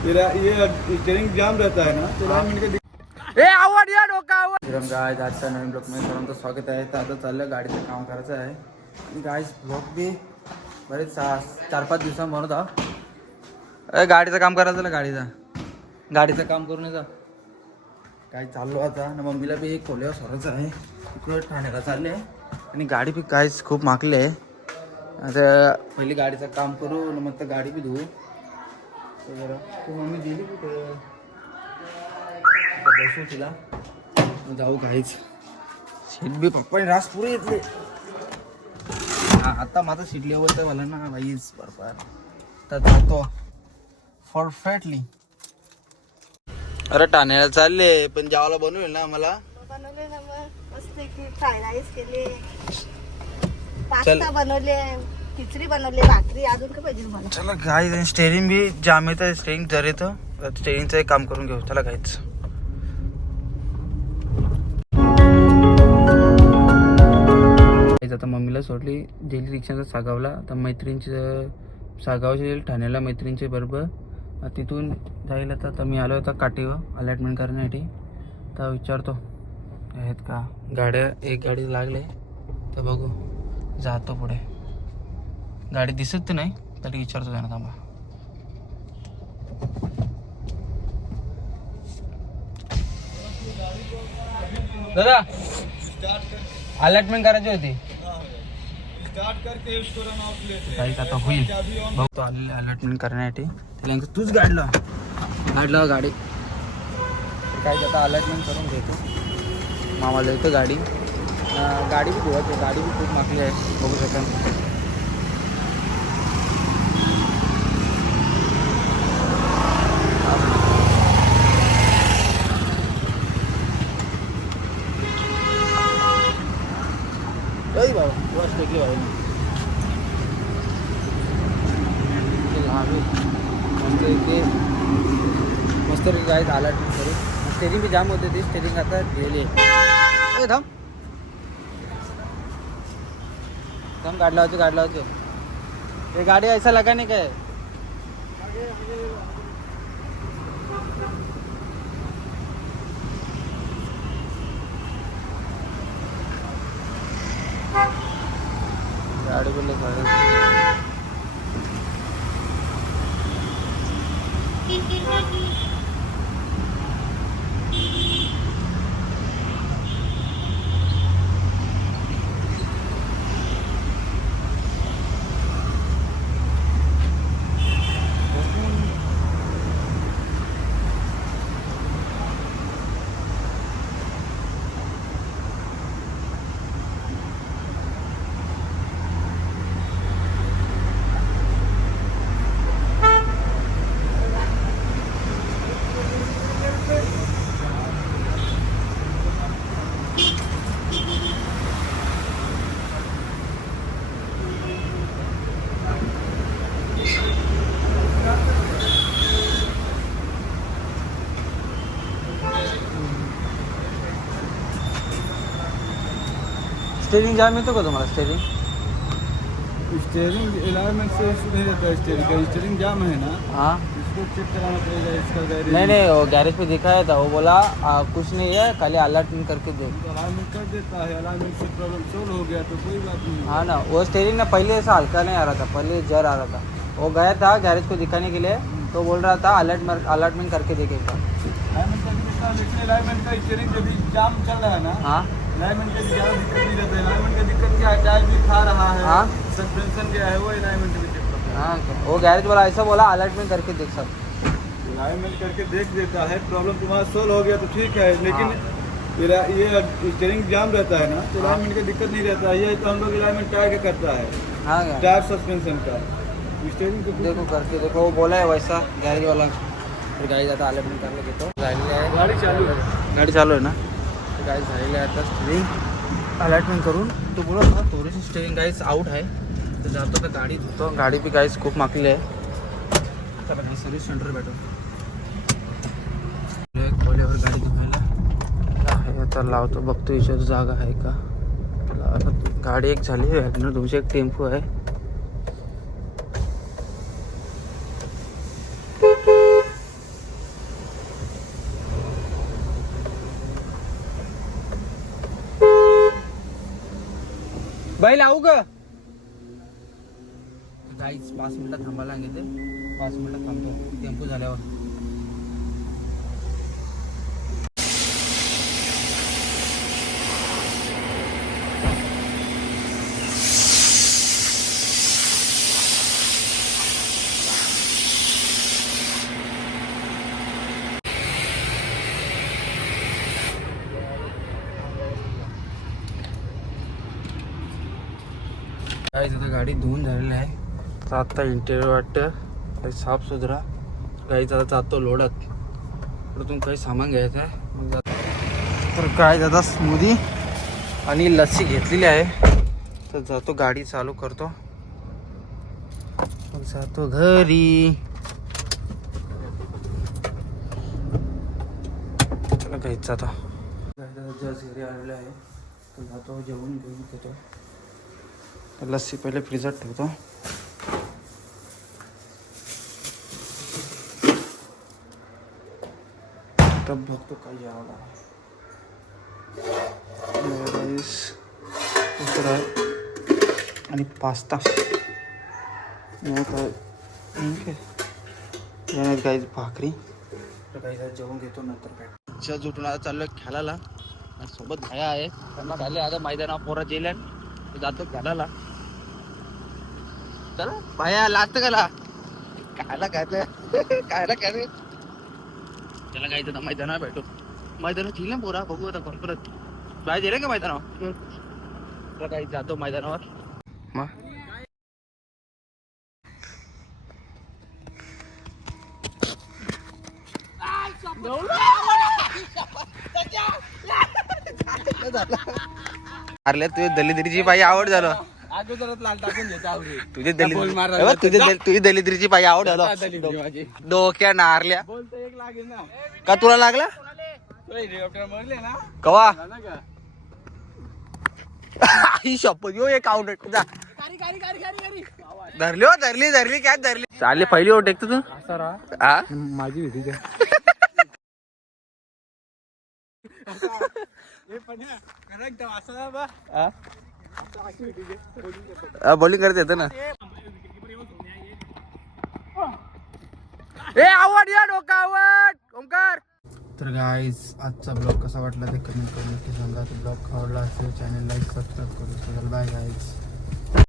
ये स्टीयरिंग जाम रहता है ना तो अलाइनमेंट के गाइस आजच्या नवीन ब्लॉग मध्ये सर्वांचं स्वागत आहे. तर आता चाललं गाडीचं काम करायचं आहे आणि गाइस ब्लॉग बी बरेच 4-5 दिवसांनी बनवत आहोत. गाडीचं काम करायचं ना, गाडीचं काम करून येतं काय चाललो आता ना. मम्मीला बी खोल्यावर सोडायचं आहे, इकडं ठाण्याला चालले आणि गाडी बी काहीच खूप मागली आहे. आता पहिली गाडीचं काम करू आणि मग तर गाडी बी धुवू. तर जरा तू मम्मी गेली कुठं बसू तिला जाऊ. काहीच सीट बी पप्पाने रास पुरे येतले. आता माझं सीट लेवल तर मला ना बाईच बरोबर तर जातो परफेक्टली. अरे ठाण्याला चालले पण जेवायला बनवेल ना मला. बनवले ना मग मस्त की फ्राईड राईस केले, पास्ता बनवले, खिचडी बनवले, भाकरी. अजून काय पाहिजे तुम्हाला? चला गाईज स्टेरिंग बी जाम येतं, स्टेरिंग जर येतं. स्टेरिंगचं एक काम करून घेऊ. चला गाईज आता मम्मीला सोडली गेली रिक्षाचा सागावला. तर मैत्रिणीची सागावची गेली ठाण्याला मैत्रिणीचे बरोबर. तिथून जाईल आता. मी आलो होता काठीवर अलॉटमेंट करण्यासाठी. तर विचारतो आहेत का गाड्या. एक गाडी लागले तर बघू जातो पुढे. गाडी दिसत तर नाही तरी विचारतो त्यांना. थांबा दादा अलॉटमेंट करायची होती. काही आता होईल बघतो. आलेले अलॉटमेंट करण्यासाठी त्याला तूच गाडला गाडी काही आता अलॉटमेंट करून घेतो. मामाला येतं गाडी बी धुवायची. गाडी बी खूप मागली आहे बघू शकाल. बाबा बस टेकली बाबा म्हणजे ते मस्त काय झाला करू. स्टेरिंग बी जाम होते. ते स्टेरिंग आता गेले. थांब गाडला होतो ये गाड़ी ऐसा लगा नहीं क्या. गाड़ी बोले स्टेरिंग जाम येतो का तुम्हाला? स्टेरिंग अलाइनमेंट से नहीं रहता है. स्टेरिंग जाम है ना. हाँ इसको चेक कराना पड़ेगा इसका गैरेज. नहीं वो गैरेज पे दिखाया था. वो बोला कुछ नहीं है खाली अलॉटमेंट करके दे. अलाइनमेंट कर देता है. अलाइनमेंट से प्रॉब्लम सोल्व हो गया तो कोई बात नहीं. हाँ ना वो स्टेरिंग ना पहले ऐसा हल्का नहीं आ रहा था, पहले जर आ रहा था. वो गया था गैरेज को दिखाने के लिए तो बोल रहा था अलॉटमेंट करके देखेगा. अलाइनमेंट का स्टेरिंग जो भी जाम चल रहा है ना. हाँ अलाइनमेंट का ज़्यादा दिक्कत नहीं रहता है. अलाइनमेंट का दिक्कत क्या है, टायर भी खा रहा है. हाँ सस्पेंशन क्या है वो अलाइनमेंट भी चेक करता है. हाँ वो गैरेज वाला ऐसा बोला अलॉटमेंट करके देख सब. अलाइनमेंट करके देख देता है. प्रॉब्लम तुम्हारा सोल्व हो गया तो ठीक है. लेकिन ये स्टीयरिंग जाम रहता है ना तो अलाइनमेंट का दिक्कत नहीं रहता है. ये तो हम लोग अलाइनमेंट टायर का करता है. हाँ टायर सस्पेंशन का. स्टीयरिंग को देखो करके देखो. वो बोला है वैसा गैरेज वाला. फिर गाड़ी जाता अलॉटमेंट करके देतो. गाड़ी चालू है ना. गाइस झालेलं आहे आता स्टेरिंग अलॉटमेंट करून. तो बोला ना थोडीशी स्टेरिंग गाइस आउट आहे. तर जातो तर गाडी धुतो. गाडी बी गाइस खूप मागली आहे. आता सर्विस सेंटर भेटो खोल्यावर गाडी धुवायला आहे. आता लावतो बघतो इथे जागा आहे का. गाडी एक झाली वॅगनर. तुमची एक टेम्पो आहे. बाई लावू का गाईच 5 मिनिटं थांबायला सांगितले 5 मिनिटं थांबतो टेम्पो झाल्यावर गाईज आता गाडी धुवून झालेली आहे तर आता इंटेरियर वाटतं साफ सुथरा गाईज आता जातो लोढत परतून काही सामान घ्यायचं आहे मग जातो तर गाईज आता स्मूदी आणि लस्सी घेतलेली आहे तर जातो गाडी चालू करतो मग जातो घरी चला गाईज जातो गाईज आता जस्ट घरी आलेलं आहे तर जातो जेवण घेऊन घेतो लस्सी पहिले फ्रीजर ठेवतो तब बघतो काय जेवायला राईस दुसरा आणि पास्ता याच्यात काही भाकरी तर काही जेवण घेतो नंतर जुटून आता चाललोय खेळायला सोबत भाया आहे त्यांना झाले आता मैदानावर पोरा जेल्यान जातो खेळायला चला भाया लागत काला कायला कायला काय त्याला काय तर मैदानावर भेटू मैदानावर ठीक ना पोरा बघू आता परत बाहेर गेले का मैदानावर त्याला काही जातो मैदानावर मग अरे तुझी दलिद्रीची पायी आवड झालं तुझी दलिद्रीची पायी आवड झालं डोक्या नारल्या का तुला लागला कवा ही शपथ यो एक आवड धरली हो धरली काय धरली चालले पहिली ओट टेकतो तू माझी भीती बॉलिंग करत येतं ना आवड या डोका आवड ओंकार तर गाईज आजचा ब्लॉग कसा वाटला ते कमेंट करून नक्की सांगा. ब्लॉग आवडला असेल चॅनल लाईक सबस्क्राईब करू. Bye guys.